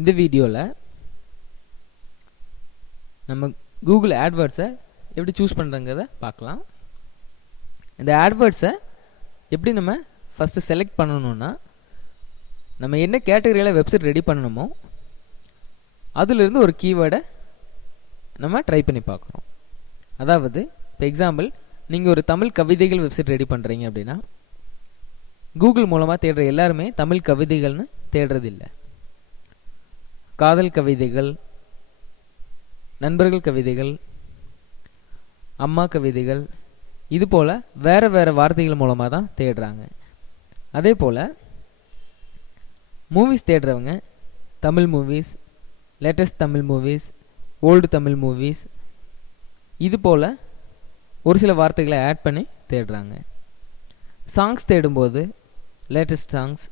இந்த வீடியோவில் நம்ம கூகுள் ஆட்வேர்ட்ஸை எப்படி சூஸ் பண்ணுறங்கிறத பார்க்கலாம். இந்த ஆட்வேர்ட்ஸை எப்படி நம்ம ஃபஸ்ட்டு செலக்ட் பண்ணணுன்னா, நம்ம என்ன கேட்டகரியில் வெப்சைட் ரெடி பண்ணணுமோ அதிலிருந்து ஒரு கீவேர்டை நம்ம ட்ரை பண்ணி பார்க்குறோம். அதாவது இப்போ எக்ஸாம்பிள், நீங்கள் ஒரு தமிழ் கவிதைகள் வெப்சைட் ரெடி பண்ணுறீங்க அப்படின்னா, கூகுள் மூலமாக தேடுற எல்லாருமே தமிழ் கவிதைகள்னு தேடுறதில்லை. காதல் கவிதைகள், நண்பர்கள் கவிதைகள், அம்மா கவிதைகள், இது போல் வேறு வேறு வார்த்தைகள் மூலமாக தான் தேடுறாங்க. அதே போல் மூவிஸ் தேடுறவங்க Tamil movies, latest Tamil movies, old Tamil movies, இது போல் ஒரு சில வார்த்தைகளை ஆட் பண்ணி தேடுறாங்க. சாங்ஸ் தேடும்போது latest songs,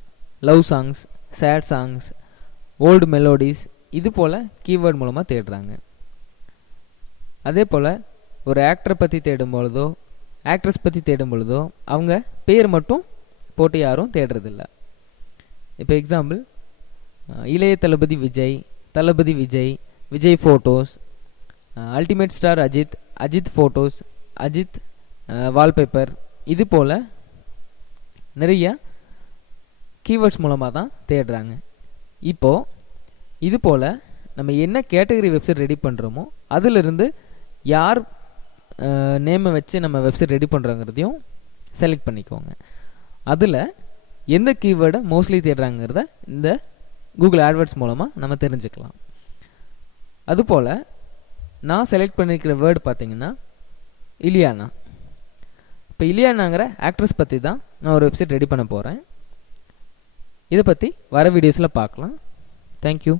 love songs, chat songs, old melodies, இது போல் கீவேர்ட் மூலமாக தேடுறாங்க. அதே போல் ஒரு ஆக்டரை பற்றி தேடும் பொழுதோ ஆக்ட்ரஸ் பற்றி தேடும் பொழுதோ அவங்க பேர் மட்டும் போட்டு யாரும் தேடுறதில்ல. இப்போ example, Ilaya Thalapathy Vijay, Thalapathy Vijay, Vijay photos, ultimate star Ajith, Ajith photos, Ajith wallpaper, இது போல் நிறைய கீவேர்ட்ஸ் மூலமாக தான் தேடுறாங்க. இப்போது இது போல் நம்ம என்ன கேட்டகரி வெப்சைட் ரெடி பண்ணுறோமோ அதிலிருந்து யார் நேமை வச்சு நம்ம வெப்சைட் ரெடி பண்ணுறோங்கிறதையும் செலக்ட் பண்ணிக்கோங்க. அதில் எந்த கீவேர்டை மோஸ்ட்லி தேடுறாங்கிறத இந்த கூகுள் ஆட்வேர்ட்ஸ் மூலமாக நம்ம தெரிஞ்சுக்கலாம். அதுபோல் நான் செலக்ட் பண்ணியிருக்கிற வேர்டு பார்த்திங்கன்னா இலியானா. இப்போ இலியானாங்கிற ஆக்ட்ரஸ் பற்றி தான் நான் ஒரு வெப்சைட் ரெடி பண்ண போகிறேன். இதை பற்றி வர வீடியோஸில் பார்க்கலாம். தேங்க்யூ.